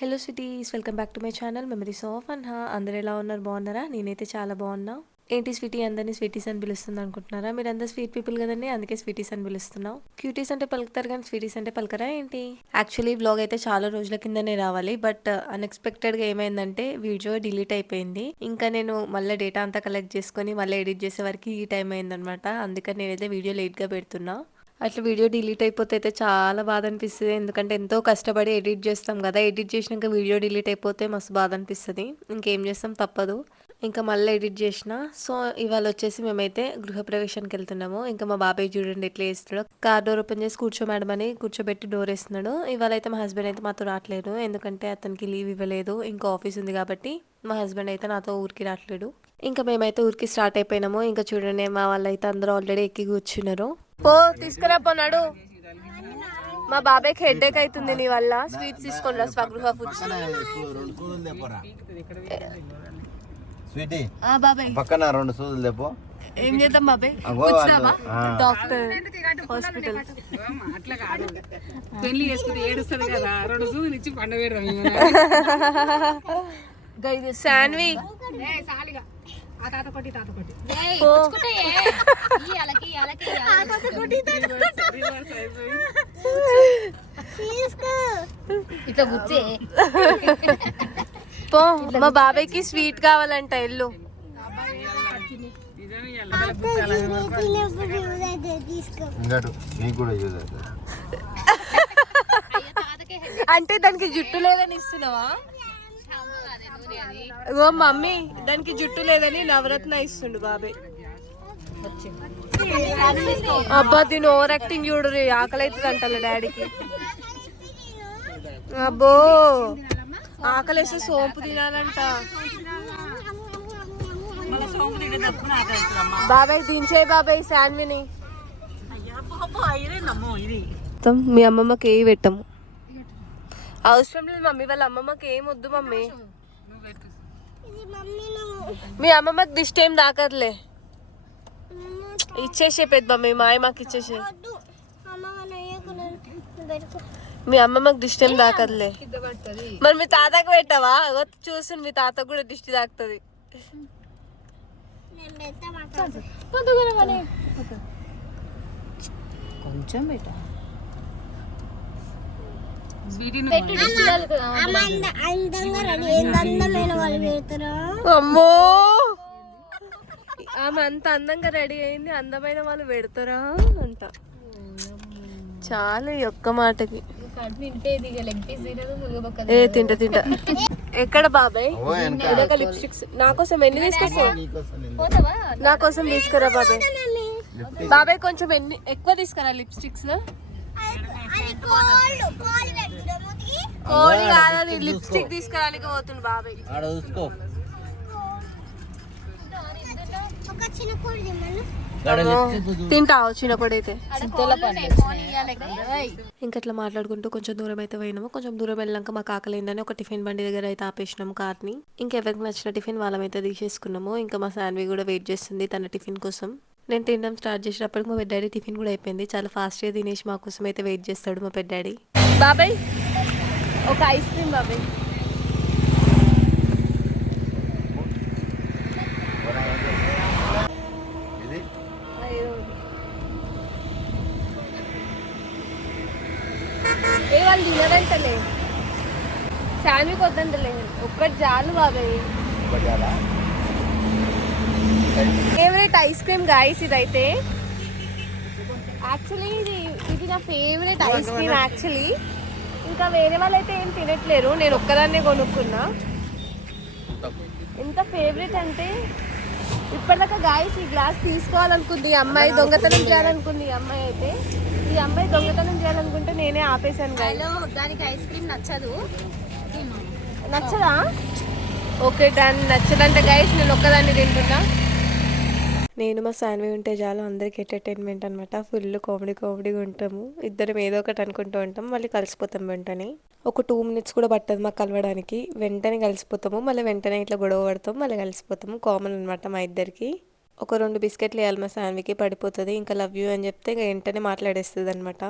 Hello sweeties welcome back to my channel memories of అన్ హా అందరు ఎలా ఉన్నారు? బాగున్నారా? నేనైతే చాలా బాగున్నా. ఏంటి స్వీటీ? అందరినీ స్వీటీస్ అని పిలుస్తుంది అనుకుంటున్నారా? మీరు అందరు స్వీట్ పీపుల్ కదండి అందుకే స్వీటీస్ అని పిలుస్తున్నాం. క్యూటీస్ అంటే పలుకుతారు కానీ స్వీటీస్ అంటే పలకరా ఏంటి? యాక్చువల్లీ బ్లాగ్ అయితే చాలా రోజుల కిందనే రావాలి బట్ అన్ఎక్స్పెక్టెడ్గా uh, ఏమైందంటే వీడియో డిలీట్ అయిపోయింది. ఇంకా నేను మళ్ళీ డేటా అంతా కలెక్ట్ చేసుకొని మళ్ళీ ఎడిట్ చేసే వరకు ఈ టైం అయిందనమాట అందుకని నేనైతే వీడియో లేట్గా పెడుతున్నాను పెడుతున్నా. అట్లా వీడియో డిలీట్ అయిపోతే అయితే చాలా బాధ అనిపిస్తుంది. ఎందుకంటే ఎంతో కష్టపడి ఎడిట్ చేస్తాం కదా ఎడిట్ చేసినాక వీడియో డిలీట్ అయిపోతే మస్తు బాధ అనిపిస్తుంది. ఇంకేం చేస్తాం తప్పదు. ఇంకా మళ్ళీ ఎడిట్ చేసిన సో ఇవాళ వచ్చేసి మేమైతే గృహప్రవేశానికి వెళ్తున్నాము. ఇంకా మా బాబాయ్ చూడండి ఎట్లా వేస్తున్నాడు కార్ డోర్ ఓపెన్ చేసి కూర్చో మేడం అని కూర్చోబెట్టి డోర్ వేస్తున్నాడు. ఇవాళ అయితే మా హస్బెండ్ అయితే మాతో రావట్లేదు. ఎందుకంటే అతనికి లీవ్ ఇవ్వలేదు. ఇంకా ఆఫీస్ ఉంది కాబట్టి మా హస్బెండ్ అయితే నాతో ఊరికి రావట్లేడు. ఇంకా మేమైతే ఊరికి స్టార్ట్ అయిపోయినాము. ఇంకా చూడండి మా వాళ్ళు అయితే అందరూ ఆల్రెడీ ఎక్కి కూర్చున్నారు. పో తీసుకురా పోనాడు మా బాబాయ్కి హెడ్ ఏక్ అవుతుంది నీ వల్ల. స్వీట్స్ తీసుకొని రా స్వగృహ ఫుడ్స్ స్వీటీ బాబాయ్. పక్కన రెండు సూదులు తెప్పు. ఏం చేద్దాం బాబాయ్. డాక్టర్ హాస్పిటల్ అట్లా కాదు పెళ్ళి చేసుకుని ఏడుస్తుంది కదా రెండు సూదులు ఇచ్చి పెడదాం ఇట్లా గుచ్చే. పో మా బాబాయ్కి స్వీట్ కావాలంట ఎల్లు. అంటే దానికి జుట్టు లేదని ఇస్తున్నావా? ఓ మమ్మీ దానికి జుట్టు లేదని నవరత్న ఇస్తుండు బాబాయ్ అబ్బా దీని ఓవర్ యాక్టింగ్ చూడు ఆకలి అవుతుంది అంటాల డాడీకి. అబ్బో ఆకలి వేస్తే సోంపు తినాలంట. బాబాయ్ దించే బాబాయ్ శాన్విని మొత్తం మీ అమ్మమ్మకి ఏ పెట్టము. అవసరం లేదు మమ్మీ వాళ్ళ అమ్మమ్మకి ఏం వద్దు మమ్మీ. మీ అమ్మమ్మకి దిష్టి ఏం దాకర్లే ఇచ్చేసే పెద్ద మమ్మీ మాయ మాకు ఇచ్చేసే. మీ అమ్మమ్మకి దిష్టి ఏం దాకర్లే మరి మీ తాతకి పెట్టావా? చూసి మీ తాతకు కూడా దిష్టి తాకుతుంది. కొంచెం పెట్టా అందంగా రెడీ ఎంత అందమైన వాళ్ళు పెడతారా అమ్మో ఆమె అంత అందంగా రెడీ అయింది అందమైన వాళ్ళు పెడతారా అంట. చాలా ఈ ఒక్క మాటకి. ఏ తింటా తింటా. ఎక్కడ బాబాయ్? లిప్స్టిక్స్. నా కోసం ఎన్ని నేను నా కోసం తీసుకురా బాబాయ్. బాబాయ్ కొంచెం ఎన్ని ఎక్కువ తీసుకురా లిప్స్టిక్స్ అది కోళ్ళు కోళ్ళు పెట్టుకుంటాం ముతికి కోడి కాదని లిప్స్టిక్ తీసుకురానికి పోతుంది బాబాయ్. ఆడ చూసుకో. తింటావు చిన్నప్పుడైతే ఇంకా అట్లా మాట్లాడుకుంటూ కొంచెం దూరం అయితే పోయినాము. కొంచెం దూరం వెళ్ళాక మాకు ఆకలిందని ఒక టిఫిన్ బండి దగ్గర అయితే ఆపేసినాము కార్ని. ఇంకా ఎవరికి నచ్చిన టిఫిన్ వాళ్ళమైతే తీసేసుకున్నాము. ఇంకా మా శాన్వి కూడా వెయిట్ చేస్తుంది తన టిఫిన్ కోసం. నేను తినడం స్టార్ట్ చేసినప్పటికి మా పెద్దాడి టిఫిన్ కూడా అయిపోయింది. చాలా ఫాస్ట్గా తినేసి మా కోసం అయితే వెయిట్ చేస్తాడు మా పెద్దాడి బాబాయ్ ఒక ఐస్ క్రీమ్ బాబాయ్. ఇది? ఏ వాళ్ళు తినదంటలే వద్దంటలే. ఒక్కటి చాలు బాబాయ్. ఫేవరెట్ ఐస్ క్రీమ్ గాయస్ ఇదైతే. యాక్చువల్లీ ఇది ఇది నా ఫేవరెట్ ఐస్ క్రీమ్ యాక్చువల్లీ ఇంకా వేరే వాళ్ళు అయితే ఏం తినట్లేరు. నేను ఒక్కదాన్నే కొనుక్కున్నా. ఎంత ఫేవరెట్ అంటే ఇప్పటిదాకా గాయస్ ఈ గ్లాస్ తీసుకోవాలనుకుంది ఈ అమ్మాయి దొంగతనం చేయాలనుకుంది ఈ అమ్మాయి అయితే. ఈ అమ్మాయి దొంగతనం చేయాలనుకుంటే నేనే ఆపేశాను గాయస్ దానికి ఐస్ క్రీమ్ నచ్చదు. నచ్చదా? ఓకే దాన్ని నచ్చదంటే గైస్ నేను ఒక్కదాన్ని తింటున్నా. నేను మా శాన్వి ఉంటే చాలు అందరికి ఎంటర్టైన్మెంట్ అనమాట ఫుల్ కామెడీ కామెడీగా ఉంటాము. ఇద్దరం ఏదో ఒకటి అనుకుంటూ ఉంటాం. మళ్ళీ కలిసిపోతాం వెంటనే. ఒక టూ మినిట్స్ కూడా పట్టదు మాకు కలవడానికి. వెంటనే కలిసిపోతాము. మళ్ళీ వెంటనే ఇట్లా గొడవ పడతాం. మళ్ళీ కలిసిపోతాము. కామన్ అనమాట మా ఇద్దరికి. ఒక రెండు బిస్కెట్లు వేయాలి మా శాన్వికి పడిపోతుంది. ఇంకా లవ్ యూ అని చెప్తే ఇంకా వెంటనే మాట్లాడేస్తుంది అనమాట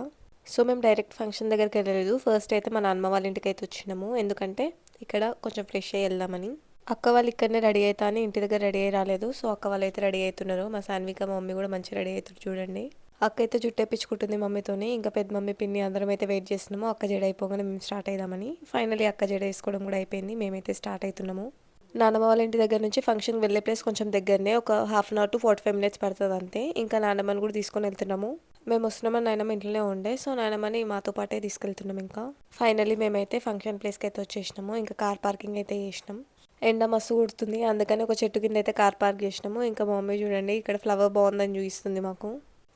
సో మేము డైరెక్ట్ ఫంక్షన్ దగ్గరికి వెళ్ళలేదు. ఫస్ట్ అయితే మా నాన్నమ్మ వాళ్ళ ఇంటికి అయితే వచ్చినాము. ఎందుకంటే ఇక్కడ కొంచెం ఫ్రెష్ అయ్యి వెళ్దామని. అక్క వాళ్ళు ఇక్కడనే రెడీ అవుతా అని ఇంటి దగ్గర రెడీ అయ్యి రాలేదు. సో అక్క వాళ్ళు అయితే రెడీ అవుతున్నారు. మా సాన్విక మా మమ్మీ కూడా మంచిగా రెడీ అవుతారు చూడండి. అక్క అయితే జుట్టు వేపించుకుంటుంది మమ్మీతోని. ఇంకా పెద్ద మమ్మీ పిన్ని అందరం అయితే వెయిట్ చేస్తున్నాము. అక్క జడ అయిపోగానే మేము స్టార్ట్ అవుదామని ఫైనలీ అక్క జడ వేసుకోవడం కూడా అయిపోయింది. మేమైతే స్టార్ట్ అవుతున్నాము. నాన్నమ్మ వాళ్ళ ఇంటి దగ్గర నుంచి ఫంక్షన్ వెళ్ళే ప్లేస్ కొంచెం దగ్గరనే ఒక half an hour two forty five minutes పడుతుంది అంతే. ఇంకా నాన్నమ్మని కూడా తీసుకొని వెళ్తున్నాము. మేము వస్తున్నామని నాయనమ్మ ఇంట్లోనే ఉండే. సో నాయనమ్మని మాతో పాటే తీసుకెళ్తున్నాం ఇంకా. ఫైనలీ మేమైతే ఫంక్షన్ ప్లేస్కి అయితే వచ్చేసినాము. ఇంకా కార్ పార్కింగ్ అయితే చేసినాం. ఎండ మస్తు కొడుతుంది. అందుకని ఒక చెట్టు కింద అయితే కార్ పార్క్ చేసినాము. ఇంకా మా మమ్మీ చూడండి ఇక్కడ ఫ్లవర్ బాగుందని చూపిస్తుంది మాకు.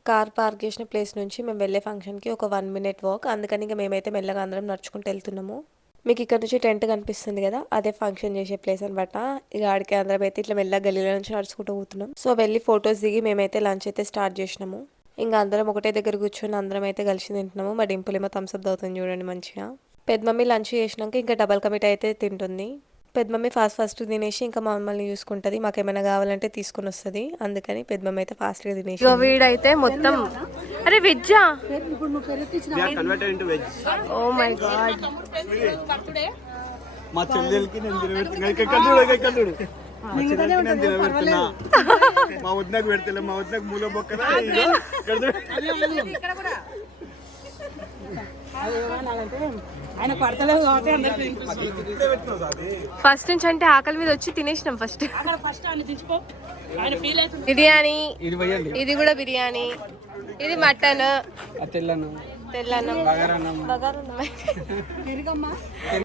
కార్ పార్క్ చేసిన ప్లేస్ నుంచి మేము వెళ్ళే ఫంక్షన్కి ఒక వన్ మినిట్ వాక్. అందుకని ఇంకా మేమైతే మెల్లగా అందరం నడుచుకుంటూ వెళ్తున్నాము. మీకు ఇక్కడ నుంచి టెంట్ కనిపిస్తుంది కదా అదే ఫంక్షన్ చేసే ప్లేస్ అనమాట ఇక ఆడికి అందరం అయితే ఇట్లా మెల్లగా గల్లీలో నుంచి నడుచుకుంటూ పోతున్నాం. సో వెళ్ళి ఫొటోస్ దిగి మేమైతే లంచ్ అయితే స్టార్ట్ చేసినాము. ఇంకా అందరం ఒకటే దగ్గర కూర్చొని అందరం అయితే కలిసి తింటున్నాము. మా డింపులేమో థమ్స్అప్ అవుతుంది చూడండి మంచిగా. పెద్ద మమ్మీ లంచ్ చేసినాక ఇంకా డబల్ కమిట్ అయితే తింటుంది. పెద్ద మమ్మీ ఫాస్ట్ ఫాస్ట్ తినేసి ఇంకా మమ్మల్ని చూసుకుంటుంది. మాకు ఏమైనా కావాలంటే తీసుకొని వస్తుంది. అందుకని పెద్ద మమ్మీ అయితే ఫాస్ట్గా తినేసి వీడైతే మొత్తం అరే వెజ్జా? Oh my god. మా చెల్లెలకి మా వద్దకు పెడతలే మా వద్దకు మూల ఇక్కడ ఫస్ట్ నుంచి అంటే ఆకలి మీద వచ్చి తినేసినాం ఫస్ట్. అక్కడ ఫస్ట్ ఆయన దించిపో ఆయన ఫీల్ అవుతుంది. బిర్యానీ. ఇది కూడా బిర్యానీ. ఇది మటన్.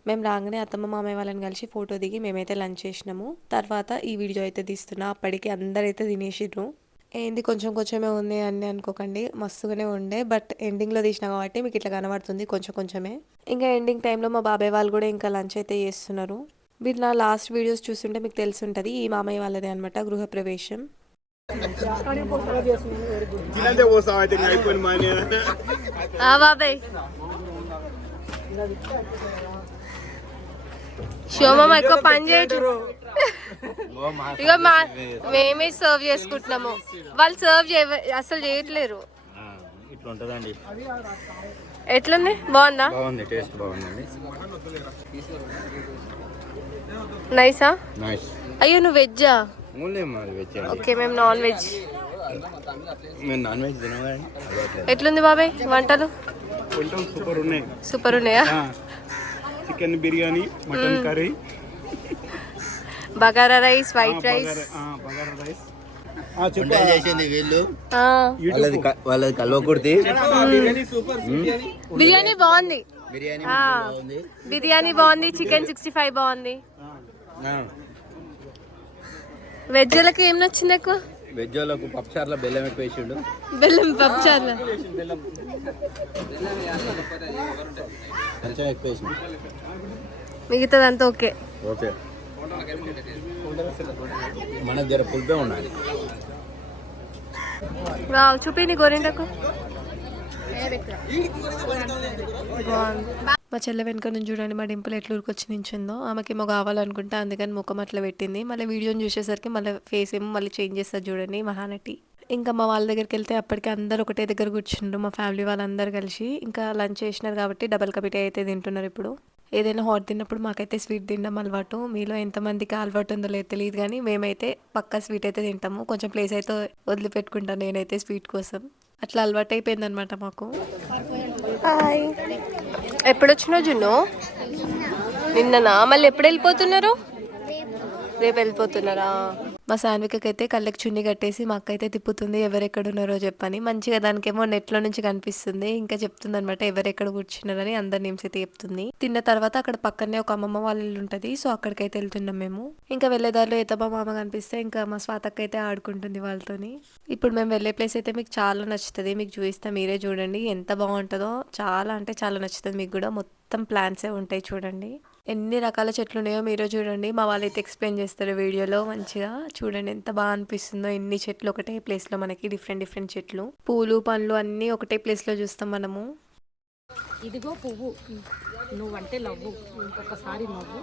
మేము రాగానే అత్తమ్మ మామయ్య వాళ్ళని కలిసి ఫోటో దిగి మేమైతే లంచ్ చేసినాము. తర్వాత ఈ వీడియో అయితే తీస్తున్నా. అప్పటికి అందరైతే తినేసిర్రు. ఏంది కొంచెం కొంచెమే ఉంది అని అనుకోకండి మస్తుగానే ఉండే బట్ ఎండింగ్లో తీసిన కాబట్టి మీకు ఇట్లా కనబడుతుంది కొంచెం కొంచెమే. ఇంకా ఎండింగ్ టైంలో మా బాబాయ్ వాళ్ళు కూడా ఇంకా లంచ్ అయితే చేస్తున్నారు. మీరు నా లాస్ట్ వీడియోస్ చూస్తుంటే మీకు తెలిసి ఉంటుంది ఈ మామయ్య వాళ్ళదే అనమాట గృహప్రవేశం బాబాయ్. శోమమ్మ ఎక్కువ పని చేయట్లేదు ఇక మా మేమే సర్వ్ చేసుకుంటున్నాము. వాళ్ళు సర్వ్ చేయ అసలు చేయట్లేరు. ఇట్లా ఉంటుందండి. ఎట్లుంది? బాగుందా? బాగుంది టేస్ట్ బాగుందండి. నైసా? నైస్. అయ్యో నువ్వు వెజ్జా? ఓకే మేము నాన్ వెజ్. మేము నాన్ వెజ్ ఎట్లుంది బాబాయ్ వంటలు? సూపర్ ఉన్నాయి. సూపర్ ఉన్నాయా? Chicken biryani mutton curry bagara rice white rice. Bagara rice. వంట చేసింది వీళ్ళు. ఆ, వాళ్ళది కల్వకుర్తి. బిర్యానీ బాగుంది. బిర్యానీ. బాగుంది. బిర్యానీ బాగుంది చికెన్ సిక్స్టీ ఫైవ్ బాగుంది. ఆ. వెజ్లకి ఏం నచ్చింది ఎక్కువ? వెజ్ వాళ్ళకు పప్పుచారులో బెల్లం ఎక్కువ వేసిండు. బెల్లం వేసిండు. మిగతాదంతా ఓకే. ఓకే. మన దగ్గర పులిపే ఉండాలి. వావ్ చూపి నీ గోరింటకు. మా చెల్లె వెనుక నుంచి చూడండి మా డింపుల్ ఎట్లా ఉరికొచ్చి నించుందో. ఆమెకి ఏమో కావాలనుకుంటే అందుకని ముఖం అట్లా పెట్టింది. మళ్ళీ వీడియోని చూసేసరికి మళ్ళీ ఫేస్ ఏమో మళ్ళీ చేంజ్ చేస్తారు చూడండి మహానటి. ఇంకా మా వాళ్ళ దగ్గరికి వెళ్తే అప్పటికి అందరు ఒకటే దగ్గర కూర్చుండ్రు మా ఫ్యామిలీ వాళ్ళందరూ కలిసి. ఇంకా లంచ్ చేసినారు కాబట్టి డబల్ కమిటీ అయితే తింటున్నారు ఇప్పుడు. ఏదైనా హాట్ తిన్నప్పుడు మాకైతే స్వీట్ తినడం అలవాటు. మీలో ఎంతమందికి అలవాటు ఉందో లేదు తెలియదు కానీ మేమైతే పక్కా స్వీట్ అయితే తింటాము. కొంచెం ప్లేస్ అయితే వదిలిపెట్టుకుంటాను నేనైతే స్వీట్ కోసం. అట్లా అలవాటు అయిపోయింది అనమాట మాకు. హాయ్ ఎప్పుడు వచ్చినావు జున్ను? నిన్ననా? మళ్ళీ ఎప్పుడు వెళ్ళిపోతున్నారు? రేపు వెళ్ళిపోతున్నారా? మా సాన్వికకి అయితే కళ్ళకి చున్ని కట్టేసి మా అక్క అయితే తిప్పుతుంది ఎవరెక్కడ ఉన్నారో చెప్పని. మంచిగా దానికేమో నెట్లో నుంచి కనిపిస్తుంది. ఇంకా చెప్తుంది అనమాట ఎవరెక్కడ కూర్చున్నారని అందరి నేమ్స్ అయితే చెప్తుంది. తిన్న తర్వాత అక్కడ పక్కనే ఒక అమ్మమ్మ వాళ్ళ ఇల్లు ఉంటుంది సో అక్కడికైతే వెళ్తున్నాం మేము. ఇంకా వెళ్ళేదారిలో ఏతబ్బా మామ కనిపిస్తే ఇంకా మా స్వాతక్క అయితే ఆడుకుంటుంది వాళ్ళతోని. ఇప్పుడు మేము వెళ్ళే ప్లేస్ అయితే మీకు చాలా నచ్చుతుంది. మీకు చూపిస్తే మీరే చూడండి. ఎంత బాగుంటుందో చాలా అంటే చాలా నచ్చుతుంది. మీకు కూడా మొత్తం ప్లాన్సే ఉంటాయి చూడండి. ఎన్ని రకాల చెట్లు ఉన్నాయో మీరు చూడండి. మా వాళ్ళైతే ఎక్స్ప్లెయిన్ చేస్తారు వీడియోలో మంచిగా. చూడండి ఎంత బాగా అనిపిస్తుందో. ఎన్ని చెట్లు ఒకటే ప్లేస్లో మనకి డిఫరెంట్ డిఫరెంట్ చెట్లు. పూలు పండ్లు అన్నీ ఒకటే ప్లేస్లో చూస్తాం మనము. ఇదిగో పువ్వు. నువ్వంటే లవ్వు ఇంకొకసారి నవ్వు.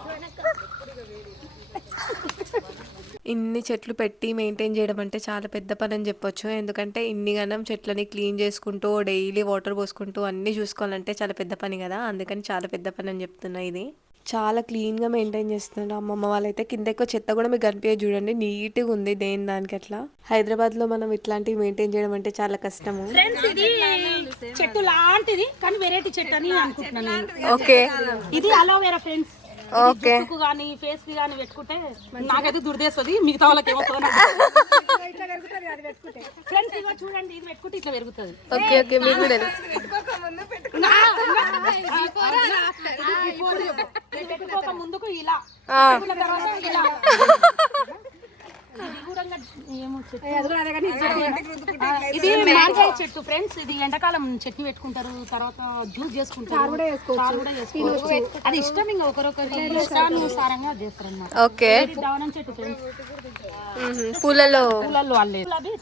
ఇన్ని చెట్లు పెట్టి మెయింటైన్ చేయడం అంటే చాలా పెద్ద పని అని చెప్పొచ్చు. ఎందుకంటే ఇన్ని గనం చెట్లని క్లీన్ చేసుకుంటూ డైలీ వాటర్ పోసుకుంటూ అన్నీ చూసుకోవాలంటే చాలా పెద్ద పని కదా. అందుకని చాలా పెద్ద పని అని చెప్తున్నా ఇది. చాలా క్లీన్గా మెయింటైన్ చేస్తున్నారు. అమ్మమ్మ వాళ్ళైతే కింద ఎక్కువ చెత్త కూడా మీకు కనిపించదు చూడండి. నీట్గా ఉంది దేని దానికి అట్లా. హైదరాబాద్లో మనం ఇట్లాంటివి మెయింటైన్ చేయడం అంటే చాలా కష్టము. ఫ్రెండ్స్ ఇది చెట్టు లాంటిది కానీ వెరైటీ చెట్టు అని అనుకుంటున్నాను నేను. ఓకే. ఇది అలోవేరా ఫ్రెండ్స్ ఓకే. కానీ ఫేస్కి కానీ పెట్టుకుంటే నాకైతే దుర్దేస్తుంది. మిగతా వాళ్ళకి ఏమవుతుందో ఫ్రెండ్స్ ఇగో చూడండి ఇది పెట్టుకుంటే ఇట్లా పెరుగుతుంది. ఓకే ఓకే మీకు కూడా ఇది పెట్టుకోక ముందుకు ఇలా. ఆ. పెట్టుకున్న తర్వాత ఇలా. ఇది మామిడికాయ చెట్టు ఫ్రెండ్స్. ఇది ఎండాకాలం చట్నీ పెట్టుకుంటారు తర్వాత జ్యూస్ చేసుకుంటారు. చారు కూడా చేసుకోవచ్చు. అది ఇష్టం ఇంకా ఒకరొకరి ఇష్టానుసారంగా చేస్తారు. అన్నమాట ఓకే. దావనం చెట్టు ఫ్రెండ్స్. పూలలో.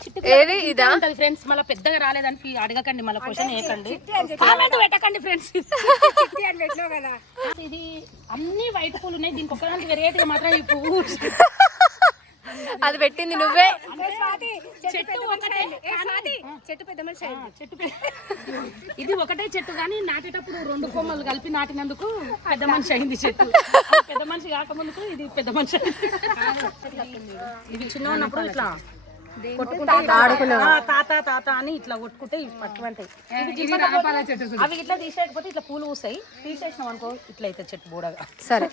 చిట్టు ఏది ఇదా? ఉంటది ఫ్రెండ్స్. మళ్ళీ పెద్దగా రాలేదని అడగకండి మళ్ళీ క్వశ్చన్ వేయకండి. కామెంట్ పెట్టకండి ఫ్రెండ్స్. ఇది అన్ని వైట్ పూలు ఉన్నాయి. దీనికి ఒకదానికి వెరైటీగా మాత్రం ఈ పువ్వు అది పెట్టింది నువ్వే. చెట్టు ఒకటే. కానీ- చెట్టు పెద్ద మనిషి ఇది ఒకటే చెట్టు కానీ నాటేటప్పుడు రెండు కొమ్మలు కలిపి నాటినందుకు పెద్ద మనిషి అయింది చెట్టు. పెద్ద మనిషి కాకముందుకు ఇది పెద్ద మనిషి. ఇది చిన్న ఉన్నప్పుడు ఇట్లా తాత తాత అని ఇట్లా కొట్టుకుంటే పట్టుకుంటాయి అవి ఇట్లా తీసేయకపోతే ఇట్లా పూలు పూసాయి తీసేసినాం అనుకో ఇట్లా అయితే చెట్టు బూడగా. సరే.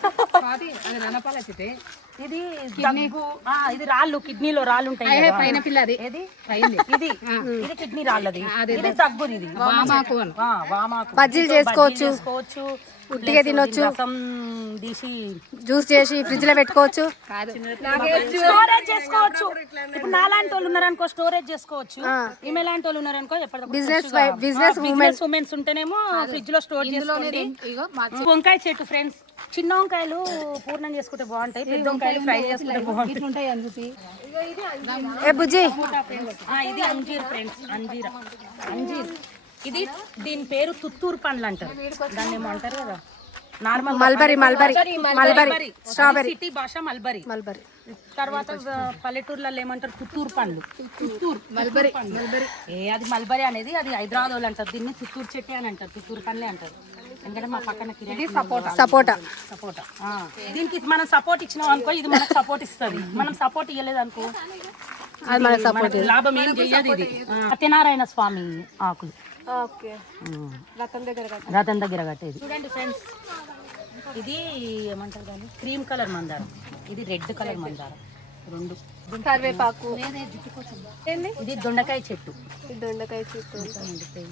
ఇది దగ్గు ఆ, ఇది రాళ్ళు కిడ్నీలో రాళ్ళు ఉంటాయి కదా. పైన పిల్లది. ఏది? ఇది. ఇది కిడ్నీ రాళ్ళది. ఇది దగ్గుది ఇది వామాకు వామాకు. బజ్జీలు చేసుకోవచ్చు. చేసుకోవచ్చు. ఉట్టిగా తినొచ్చు. తీసి జ్యూస్ చేసి ఫ్రిడ్జ్లో పెట్టుకోవచ్చు స్టోరేజ్ చేసుకోవచ్చు. ఇప్పుడు నాలాంటి వాళ్ళు ఉన్నారనుకో స్టోరేజ్ చేసుకోవచ్చు. ఈమె లాంటి వాళ్ళు ఉన్నారనుకో business బిజినెస్ ఉమెన్స్ ఉంటేనేమో ఫ్రిడ్జ్లో స్టోర్ చేసుకోండి. వంకాయ చెట్టు ఫ్రెండ్స్ చిన్న వంకాయలు పూర్ణం చేసుకుంటే బాగుంటాయి పెద్ద వంకాయలు ఫ్రై చేసుకుంటే బాగుంటాయి. ఏ బుజ్జి? ఆ, ఇది అంజీర్ ఫ్రెండ్స్ అంజీర్. అంజీర్. ఇది దీని పేరు తుత్తూరు పండ్లు అంటారు. దాన్ని ఏమో అంటారు కదా? Normal mulberry mulberry mulberry strawberry city భాష మల్బరీ. మల్బరీ. తర్వాత పల్లెటూర్లలో ఏమంటారు? పుత్తూరు పండ్లు. Puttur mulberry mulberry. ఏ అది మల్బరీ అనేది అది హైదరాబాద్ వాళ్ళు అంటారు. దీన్ని పుత్తూరు చెట్టు అని అంటారు. పుత్తూరు పండ్లే అంటారు. ఎందుకంటే మా పక్కన ఇది సపోటా. సపోటా. సపోటా. దీనికి మనం సపోర్ట్ ఇచ్చినాం అనుకో ఇది మనకు సపోర్ట్ ఇస్తుంది. మనం సపోర్ట్ ఇవ్వలేదు అనుకో లాభం ఏం చెయ్యదు ఇది. సత్యనారాయణ స్వామి ఆకులు. రథం దగ్గర రథం దగ్గర కట్టేది. చూడండి ఫ్రెండ్స్ ఇది ఏమంటారు దాన్ని? క్రీమ్ కలర్ మందారం. ఇది రెడ్ కలర్ మందారం. రెండు. కరివేపాకు. ఇది దొండకాయ చెట్టు. దొండకాయ చెట్టు.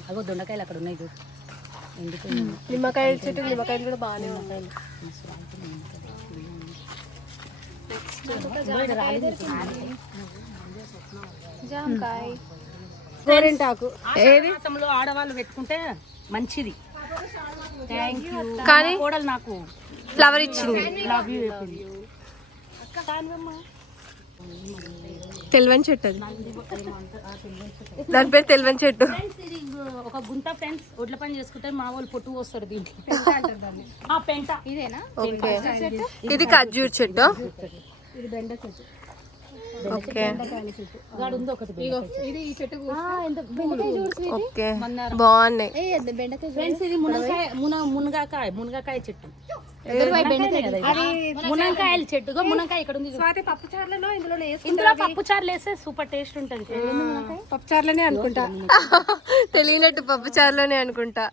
అగో దొండకాయలు అక్కడ ఉన్నాయి చూడు. ఎందుకు నిమ్మకాయ చెట్టు నిమ్మకాయలు కూడా బాగానే ఉన్నాయి. జామకాయ. గోరింటాకు. మాసంలో ఆడవాళ్ళు పెట్టుకుంటే మంచిది. థ్యాంక్ యూ కానీ కోడలు నాకు ఫ్లవర్ ఇచ్చింది. లవ్ యూ చెప్పింది తెల్వని చెట్టు అది. దాని పేరు తెల్వని చెట్టు. ఒక గుంట ఫ్రెండ్స్ ఒడ్ల పని చేసుకుంటే మా వాళ్ళు పొట్టు పోస్తారు దీనికి. ఆ పెంట. ఇదేనా? ఇది ఖర్జూర్ చెట్టు. ఇది ఈ చెట్టు. బాగున్నాయి. బెండకాయ ఫ్రెండ్స్ ఇది మునక్కాయ మున మునగాకాయ మునగాకాయ చెట్టు. మునక్కాయల చెట్టుగా మునక్కాయ ఇక్కడ ఉంది. పప్పు చారులలో ఇందులో ఇందులో పప్పు చారులు వేస్తే సూపర్ టేస్ట్ ఉంటది. పప్పు చారులనే అనుకుంటా. తెలియనట్టు పప్పు చారులోనే అనుకుంటా.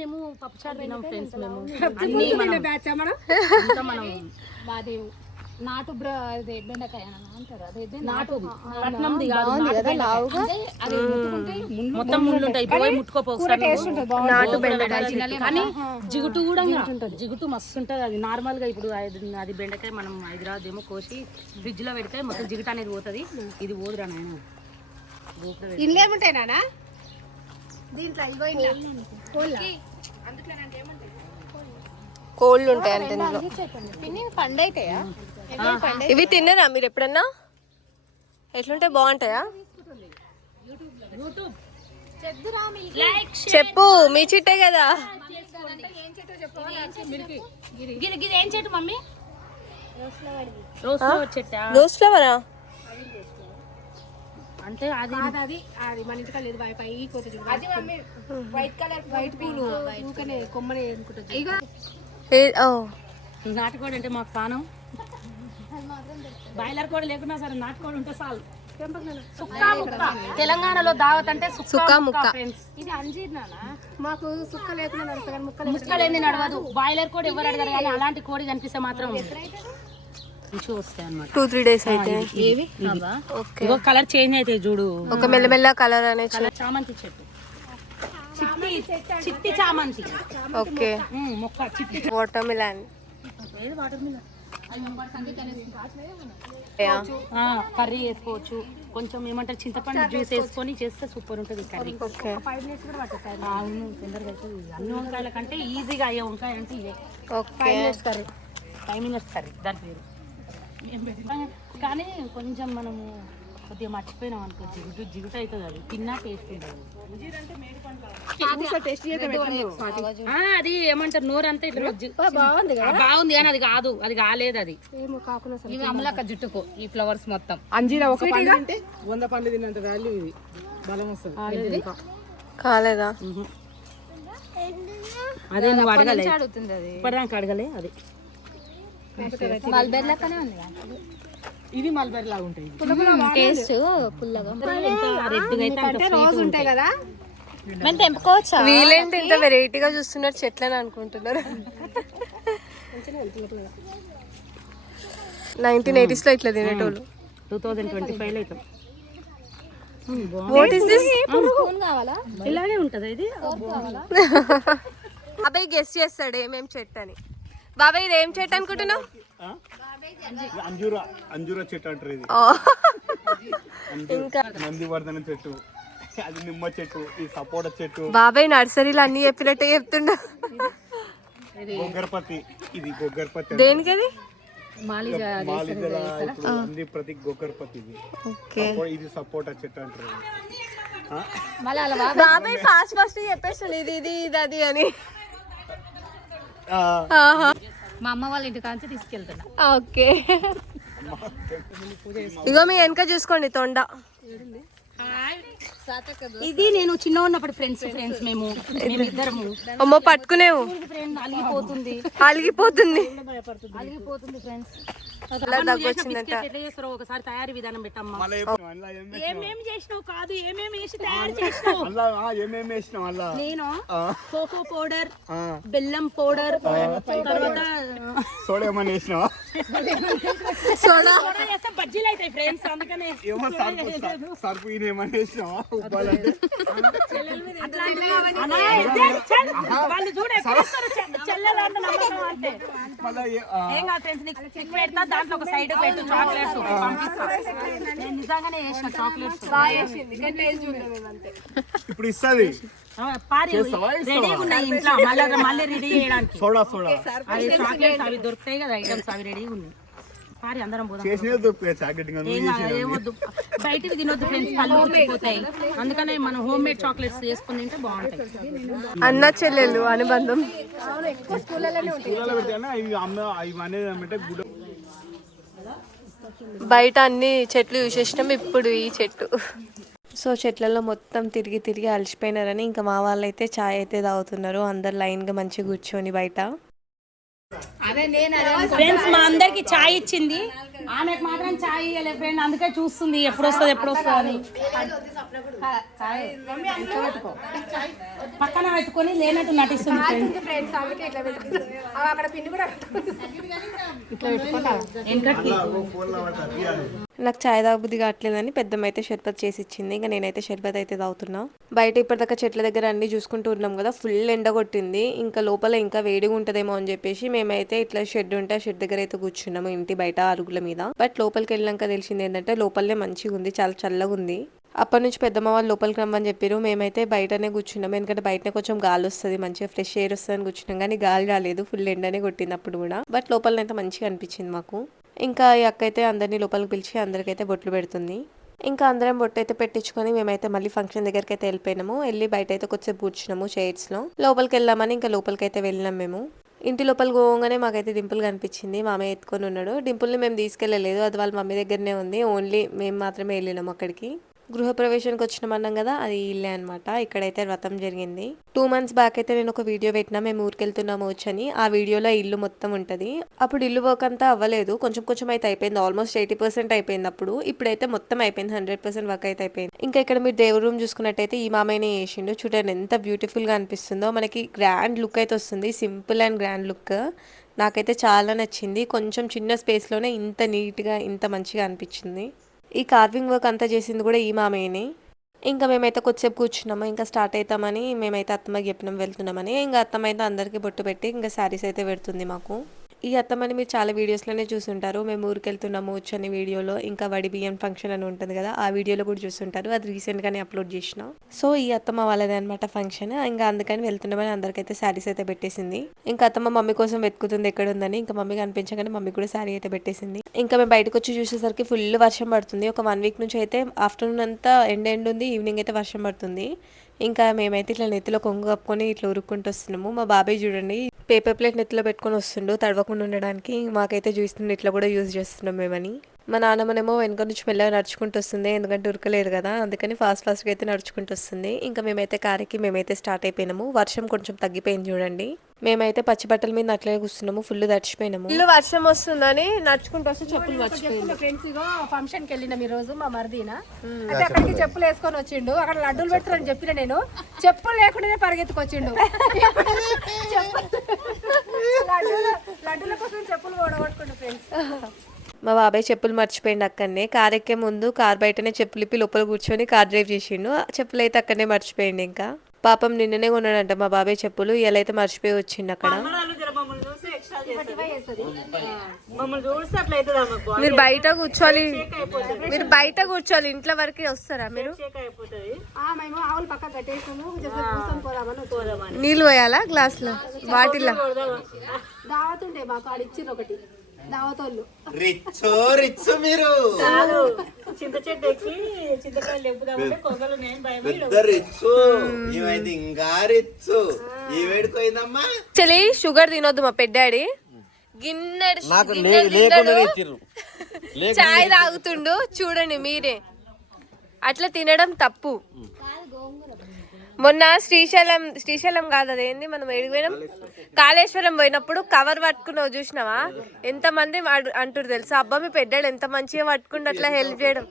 మేము పప్పు చారు తినాం ఫ్రెండ్స్ మేము. అన్ని మనం అంతా మనం మాది నాటు బ్ర అదే బెండకాయ అంటారు. అదే నాటు. రత్నంది కాదు నాటు బెండకాయ. అంటే అది ముట్టుకుంటే మొత్తం ముళ్ళు ఉంటాయి. పోయి ముట్టుకోపో నాటు బెండకాయ కానీ జిగుటు కూడా జిగుటు మస్తు ఉంటుంది. అది నార్మల్గా ఇప్పుడు అది- అది బెండకాయ మనం హైదరాబాద్ ఏమో కోసి ఫ్రిడ్జ్లో పెడితే మొత్తం జిగుటు అనేది పోతుంది. ఇది పోదురా నాయన. నానా? దీంట్లో ఇగో ఇంట్లో కోళ్ళ. ఉంటాయి ఇందులో. పిన్ని పండు అవుతాయా ఇవి తిన్నారా మీరు ఎప్పుడన్నా? ఎట్లుంటే బాగుంటాయా? చెప్పు మీ చిట్టే కదా. రోజ్ ఫ్లవర్ చెట్టా? రోజ్ ఫ్లవరా? అంటే అది అది అది మన లేదు పై కోత వైట్ కలర్ వైట్ పూలు ఊకనే కొమ్మనే అనుకుంటుంది ఇగో నాటుకోడి అంటే మాకు పానం బాయిలర్ కోడి లేకున్నా సరే నాటుకోడి ఉంటే చాలు. సుక్కా ముక్క. తెలంగాణలో దావత్ అంటే సుక్కా ముక్క ఫ్రెండ్స్ ఇది మాకు సుక్క లేకుండా ముక్కలేంది నడవదు. బాయిలర్ కోడి ఎవరు అడగరు కానీ అలాంటి కోడి కనిపిస్తే మాత్రం మంచిగా వస్తాయి అన్నమాట. టూ త్రీ డేస్ అయితే. ఓకే. ఇగో కలర్ చేంజ్ అవుతాయి చూడు. ఒక మెల్లమెల్ల కలర్ అనేది కలర్ చామంతి చెట్టు. చిట్టి చిట్టి చామంతి. ఓకే. మొక్క చిట్టి water melon water melon curry వేసుకోవచ్చు. కొంచెం ఏమంటారు చింతపండు జ్యూస్ వేసుకొని చేస్తే సూపర్ ఉంటుంది కర్రీ. అవును తొందరగా అవుతుంది అన్ని వంకాయల కంటే ఈజీగా అయ్యే వంకాయ అంటే ఇదే okay. Curry. Five minutes curry. దాని పేరు. కానీ కొంచెం మనము కొద్దిగా మర్చిపోయినాం అనుకో జిగుటు జిగుటు అవుతుంది అది. తిన్నా టేస్ట్ ఉంటుంది ఆ, అది ఏమంటారు? నోరు అంతా ఇట్లా బాగుంది బాగుంది కానీ అది కాదు. అది కాలేదు అది. ఇవి అమలక జుట్టుకు ఈ ఫ్లవర్స్ మొత్తం. అంజీరా ఒక పండు అంటే వంద పండు తిన్నంత వాల్యూ ఇది. బలం వస్తుంది. కాలేదా? అదే నువ్వు అడగలే. ఇప్పటిదాకా అడగలే అది. మల్బెర్ లెక్కనే ఉంది ఇవి మల్బెరీ లాగా ఉంటాయి టేస్ట్ పుల్లగా. ఎంత రెడ్గా అయితే అంత sweet ఉంటాయి కదా. మేము తెంపుకోవచ్చా? వీలేంటి ఇంత వెరైటీగా చూస్తున్నారు చెట్లని అనుకుంటున్నారు? నైన్టీన్ ఎయిటీస్లో ఇట్లా తినేటోళ్ళు. టూ థౌజండ్ ట్వంటీ ఫైవ్లో ఇట్లా. వాట్ ఈస్ దిస్ స్పూన్ కావాలా? ఇలాగే ఉంటది ఇది? అబ్బాయి గెస్ట్ చేస్తాడు ఏమేం చెట్టు అని. బాబాయ్ ఇది ఏం చెట్టు అనుకుంటున్నావు? అంజూరా అంజూరా చెట్టు అంటారు ఇది. ఇంకా. నందివర్ధన చెట్టు. అది నిమ్మ చెట్టు ఈ సపోటా చెట్టు. బాబాయ్ నర్సరీలో అన్ని చెప్పినట్టే చెప్తుండ. గొగ్గరపతి. ఇది గొగ్గరపతి దేనికి అది ప్రతి గొగ్గరపతి ఇది. ఓకే. సపో- ఇది సపోటా చెట్టు అంటారు? బాబాయ్. ఫాస్ట్ ఇది ఇది ఇది అది అని. మా అమ్మ వాళ్ళ ఇంటి కాంచి తీసుకెళ్తున్నా. ఓకే. ఇగో మీ వెనక చూసుకోండి తొండ. ఇది నేను చిన్న ఉన్నప్పుడు ఫ్రెండ్స్ ఫ్రెండ్స్ మేము మేమిద్దరము అమ్మో పట్టుకునేవు. ఫ్రెండ్ అలిగిపోతుంది. అలిగిపోతుంది. అలిగిపోతుంది ఫ్రెండ్స్ ఒకసారి తయారీ విధానం పెట్టమ్మా? ఏమేమి చేసినావు కాదు ఏమేమి వేసి తయారు చేసినావు? మళ్ళా ఆ, ఏమేమి వేసినావు మళ్ళా? నేను కోకో పౌడర్ ఆ. బెల్లం పౌడర్ తర్వాత సోడా వేసినావా? సోడా బజ్జీలు అవుతాయి ఫ్రెండ్స్ అందుకనే. సర్పు వేసినావా. వాళ్ళు చూడు చెల్లెలు అంటే ఏ- కాదు ఫ్రెండ్స్ నీకు పెడతా దాంట్లో ఒక సైడ్ పెట్టు చాక్లెట్స్ పంపిస్తా. నేను నిజంగానే చేసిన చాక్లెట్స్ ఇప్పుడు ఇస్తుంది. మళ్ళీ రెడీ చేయడానికి. Soda soda. అవి చాక్లెట్స్ అవి దొరుకుతాయి కదా ఐటమ్స్ అవి రెడీగా ఉన్నాయి. పారి అందరం ఏమొద్దు. బయటివి తినొద్దు ఫ్రెండ్స్ కళ్ళు పుచ్చిపోతాయి అందుకనే మనం హోమ్ మేడ్ చాక్లెట్స్ చేసుకుని తింటే బాగుంటాయి. అన్న చెల్లెలు అనుబంధం కూరలో పెట్టాను ఇవి అమ్మ ఇవి అనేది ఏమంటే గుడ్డ బయట అన్ని చెట్లు చూసేసినాం ఇప్పుడు ఈ చెట్టు. సో చెట్లలో మొత్తం తిరిగి తిరిగి అలసిపోయినారని ఇంకా మా వాళ్ళు అయితే ఛాయ్ అయితే తాగుతున్నారు. అందరు లైన్గా మంచిగా కూర్చొని బయట. ఫ్రెండ్స్ మా అందరికి చాయ్ ఇచ్చింది. ఆమెకు మాత్రం చాయ్ ఇవ్వలే ఫ్రెండ్ అందుకే చూస్తుంది ఎప్పుడు వస్తుంది ఎప్పుడు వస్తుంది అని పక్కన పెట్టుకొని లేనట్టు నటిస్తుంది friend. ఫ్రెండ్స్ అందుకే ఇట్లా పెట్టుకుంటారు నాకు ఛాయ్ తాగబుద్ధి కావట్లేదని పెద్దమ్మ అయితే షర్బత్ చేసి ఇచ్చింది ఇంకా నేనైతే షర్బత్ అయితే తాగుతున్నా. బయట ఇప్పటిదాకా చెట్ల దగ్గర అన్ని చూసుకుంటూ ఉన్నాం కదా ఫుల్ ఎండ కొట్టింది. ఇంకా లోపల ఇంకా వేడిగా ఉంటుందేమో అని చెప్పేసి మేమైతే ఇట్లా షెడ్ ఉంటే ఆ షెడ్ దగ్గర అయితే కూర్చున్నాము ఇంటి బయట అరుగుల మీద. బట్ లోపలికి వెళ్ళాక తెలిసింది ఏంటంటే లోపలనే మంచిగా ఉంది చాలా చల్లగా ఉంది. అప్పటి నుంచి పెద్దమ్మ వాళ్ళు లోపలికి రమ్మని చెప్పారు మేమైతే బయటనే కూర్చున్నాం. ఎందుకంటే బయటనే కొంచెం గాలి వస్తుంది మంచిగా ఫ్రెష్ ఎయిర్ వస్తుంది అని కూర్చున్నాం. కానీ గాలి రాలేదు ఫుల్ ఎండనే కొట్టింది అప్పుడు కూడా. బట్ లోపలనైతే మంచిగా అనిపించింది మాకు. ఇంకా ఈ అక్క అయితే అందరినీ లోపలికి పిలిచి అందరికైతే బొట్లు పెడుతుంది. ఇంకా అందరం బొట్టు అయితే పెట్టించుకొని మేమైతే మళ్ళీ ఫంక్షన్ దగ్గరికి అయితే వెళ్ళిపోయినాము. వెళ్ళి బయట అయితే కొద్దిసేపు కూర్చున్నాము చైర్స్లో లోపలికి వెళ్దామని ఇంకా లోపలికి అయితే వెళ్ళినాం మేము. ఇంటి లోపల పోగానే మాకైతే డింపుల్ కనిపించింది. మామయ్య ఎత్తుకొని ఉన్నాడు. డింపుల్ని మేము తీసుకెళ్ళలేదు. అది వాళ్ళ మమ్మీ దగ్గరనే ఉంది. ఓన్లీ మేము మాత్రమే వెళ్ళినాం అక్కడికి. గృహప్రవేశానికి వచ్చినామన్నాం కదా అది ఇల్లే అనమాట ఇక్కడైతే వ్రతం జరిగింది. టూ మంత్స్ బ్యాక్ అయితే నేను ఒక వీడియో పెట్టినా మేము ఊరికెళ్తున్నాము వచ్చని. ఆ వీడియోలో ఇల్లు మొత్తం ఉంటుంది. అప్పుడు ఇల్లు వర్క్ అంతా అవ్వలేదు. కొంచెం కొంచెం అయితే అయిపోయింది. ఆల్మోస్ట్ ఎయిటీ పర్సెంట్ అయిపోయింది అప్పుడు. ఇప్పుడైతే మొత్తం అయిపోయింది. హండ్రెడ్ పర్సెంట్ వర్క్ అయితే అయిపోయింది. ఇంకా ఇక్కడ మీరు దేవుడి రూమ్ చూసుకున్నట్టయితే ఈ మామయ్యనే చేసిండు. చూడండి ఎంత బ్యూటిఫుల్గా అనిపిస్తుందో. మనకి గ్రాండ్ లుక్ అయితే వస్తుంది. సింపుల్ అండ్ గ్రాండ్ లుక్ నాకైతే చాలా నచ్చింది. కొంచెం చిన్న స్పేస్లోనే ఇంత నీట్గా ఇంత మంచిగా అనిపించింది. ఈ కార్వింగ్ వర్క్ అంతా చేసింది కూడా ఈ మామయ్యనే. ఇంకా మేమైతే కొద్దిసేపు కూర్చున్నాము ఇంకా స్టార్ట్ అవుతామని మేమైతే అత్తమ్మకి చెప్పినాం వెళ్తున్నామని. ఇంకా అత్తమ్మ అయితే అందరికీ బొట్టు పెట్టి ఇంకా శారీస్ అయితే పెడుతుంది మాకు. ఈ అత్తమ్మని మీరు చాలా వీడియోస్లోనే చూసుంటారు. మేము ఊరికెళ్తున్నాము వచ్చని వీడియోలో. ఇంకా వడి బియ్యం ఫంక్షన్ అని ఉంటుంది కదా ఆ వీడియోలో కూడా చూసుంటారు. అది రీసెంట్గానే అప్లోడ్ చేసిన. సో ఈ అత్తమ్మ వాళ్ళదే అనమాట ఫంక్షన్. ఇంకా అందుకని వెళ్తున్నామని అందరికైతే శారీస్ అయితే పెట్టేసింది. ఇంకా అత్తమ్మ మమ్మీ కోసం వెతుకుతుంది ఎక్కడ ఉందని ఇంకా మమ్మీ కనిపించగానే మమ్మీ కూడా శారీ అయితే పెట్టేసింది. ఇంకా మేము బయటకు వచ్చి చూసేసరికి ఫుల్ వర్షం పడుతుంది. ఒక వన్ వీక్ నుంచి అయితే ఆఫ్టర్నూన్ అంతా ఎండ్ ఎండ్ ఉంది ఈవినింగ్ అయితే వర్షం పడుతుంది. ఇంకా మేమైతే ఇట్లా నెత్తిలో కొంగు కప్పుకొని ఇట్లా ఉరుక్కుంటూ వస్తున్నాము. మా బాబాయ్ చూడండి పేపర్ ప్లేట్ నెత్తిలో పెట్టుకొని వస్తుండు తడవకుండా ఉండడానికి మాకైతే చూస్తుండే ఇట్లా కూడా యూజ్ చేస్తున్నాం మేమని. మా నాన్నమ్మనేమో వెనక నుంచి మెల్లగా నడుచుకుంటూ వస్తుంది. ఎందుకంటే ఉరకలేదు కదా. అందుకని ఫాస్ట్ ఫాస్ట్గా అయితే నడుచుకుంటూ వస్తుంది. ఇంకా మేమైతే కారుకి మేమైతే స్టార్ట్ అయిపోయినాము. వర్షం కొంచెం తగ్గిపోయింది చూడండి. మేమైతే పచ్చి బట్టల మీద అట్లనే కూర్చున్నాము. ఫుల్ తడిచిపోయినాము. ఫుల్ వర్షం వస్తుందని నడుచుకుంటూ వస్తే చెప్పులు మర్చిపోయింది. ఫ్రెండ్స్ ఇగో ఫంక్షన్కి వెళ్ళినాం ఈ రోజు మా మరిదిన. అంటే అక్కడికి చెప్పులు వేసుకొని వచ్చిండు. అక్కడ లడ్డూలు పెడతారని చెప్పిన నేను. చెప్పులు లేకుండానే పరిగెత్తుకొచ్చిండు. చెప్పులు- లడ్డూల లడ్డూల కోసం చెప్పులు ఓడగొట్టుకుండు ఫ్రెండ్స్ మా బాబాయ్ చెప్పులు మర్చిపోయిండు అక్కడనే. కార్ ఎక్కే ముందు కార్ బయటనే చెప్పులు ఇప్పి లోపల కూర్చొని కార్ డ్రైవ్ చేసిండు. ఆ చెప్పులు అయితే అక్కడనే మర్చిపోయిండు ఇంకా. పాపం నిన్ననే కొన్నాడంట మా బాబాయ్ చెప్పులు. ఇలా అయితే మర్చిపోయి వచ్చిండు అక్కడ. మీరు బయట కూర్చోవాలి మీరు బయట కూర్చోవాలి ఇంట్లో వరకు వస్తారా మీరు? ఆ, మేము ఆవులు పక్క కట్టేసాము జస్ట్ కూర్చొని పోదామని పోదామని నీళ్ళు పోయాలా గ్లాస్లో? బాటిల్ దావత్ ఉండే మాకు ఒకటి. దావతోళ్ళు. రిచ్ రిచ్ మీరు. చింత చెట్టు ఎక్కి చింతకాయలు లేపుదామంటే కొంగలు నేను భయం పెద్ద రిచ్ ఇవైతే ఇంకా రిచ్ ఈ షుగర్ తినొద్దు మా పెద్దాడి. గిన్నెడు నాకు గిన్నెడు. ఇచ్చిర్రు. చాయ్ తాగుతుండు చూడండి మీరే. అట్లా తినడం తప్పు. మొన్న శ్రీశైలం శ్రీశైలం కాదు అదేంది మనం ఎడిగిపోయినాం కాళేశ్వరం పోయినప్పుడు కవర్ పట్టుకున్నావు చూసినావా? ఎంత మంది అంటారు తెలుసా? అబ్బా మీ పెద్దాడు ఎంత మంచిగా పట్టుకుండు అట్లా హెల్ప్ చేయడం.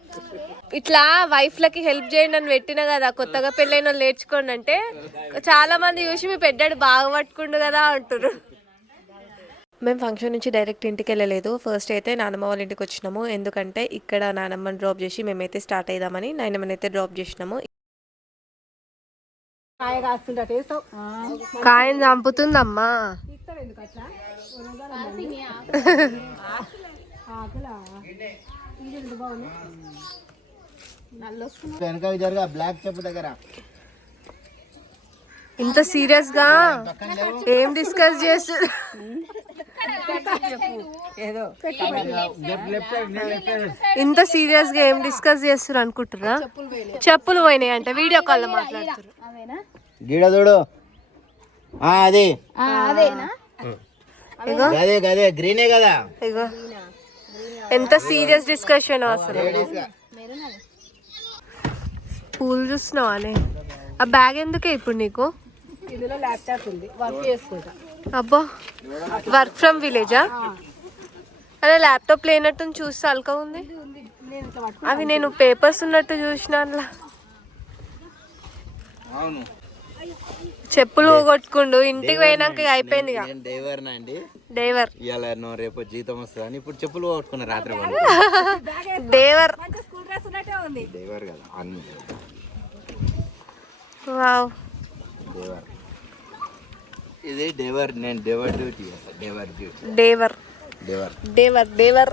ఇట్లా వైఫ్లకి హెల్ప్ చేయండి అని పెట్టిన కదా కొత్తగా పెళ్ళైన వాళ్ళు నేర్చుకోండి అంటే చాలా మంది చూసి మీ పెద్దాడు బాగా పట్టుకుండు కదా అంటారు మేము ఫంక్షన్ నుంచి డైరెక్ట్ ఇంటికి వెళ్ళలేదు. ఫస్ట్ అయితే నానమ్మ వాళ్ళ ఇంటికి వచ్చినాము. ఎందుకంటే ఇక్కడ నానమ్మని డ్రాప్ చేసి మేమైతే స్టార్ట్ అయిదామని నాయనమ్మని అయితే డ్రాప్ చేసినాము. కాయ కాస్తుంటే అటు వేస్తావు కాయని చంపుతుందమ్మా. తీస్తావు ఎందుకు అట్లా వెనక జరగా బ్లాక్ చెప్పు దగ్గర. ఇంత సీరియస్గా ఏం డిస్కస్ చేస్తారు ఏదో ఇంత సీరియస్గా ఏం డిస్కస్ చేస్తారు అనుకుంటున్నా చెప్పులు పోయినాయి అంటే వీడియో కాల్లో మాట్లాడుతారు గీడ చూడు. ఆ అది. ఇగో. గదే గదే గ్రీనే కదా. ఇగో. ఎంత సీరియస్ డిస్కషన్ అసలు. పూలు చూస్తున్నావానే ఆ బ్యాగ్ ఎందుకే ఇప్పుడు నీకు? ఇందులో ల్యాప్టాప్ ఉంది. వర్క్ చేసుకుంటా. అబ్బా వర్క్ ఫ్రమ్ విలేజా అలా ల్యాప్టాప్ లేనట్టు చూస్తే అల్క ఉంది. అవి నేను పేపర్స్ ఉన్నట్టు చూసిన చెప్పులు పోగొట్టుకుండు ఇంటికి పోయినాక అయిపోయింది డ్రైవర్నా అండి. డేవర్ ఇవాళ నువ్వు రేపు జీతం వస్తుందని ఇప్పుడు చెప్పులు కొట్టుకున్నా రాత్రి డేవర్ స్కూల్ డ్రెస్ ఉన్నట్టే ఉంది. డ్రైవర్ కదా వావ్ డ్రైవర్ ఇది డ్రైవర్ నేను డ్రైవర్ డ్యూటీ చేస్తా డ్రైవర్ డ్యూటీ. డేవర్. డ్రైవర్ డేవర్ డేవర్.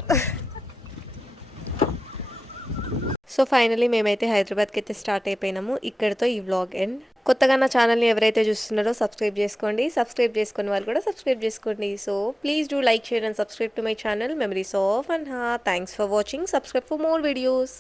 సో ఫైనలీ మేమైతే హైదరాబాద్కి అయితే స్టార్ట్ అయిపోయినాము. ఇక్కడతో ఈ వ్లాగ్ ఎండ్ కొత్తగా నా ఛానల్ని ఎవరైతే చూస్తున్నారో సబ్స్క్రైబ్ చేసుకోండి. సబ్స్క్రైబ్ చేసుకునే వాళ్ళు కూడా సబ్స్క్రైబ్ చేసుకోండి. So please do like share and subscribe to my channel memories of and హా thanks for watching subscribe for more videos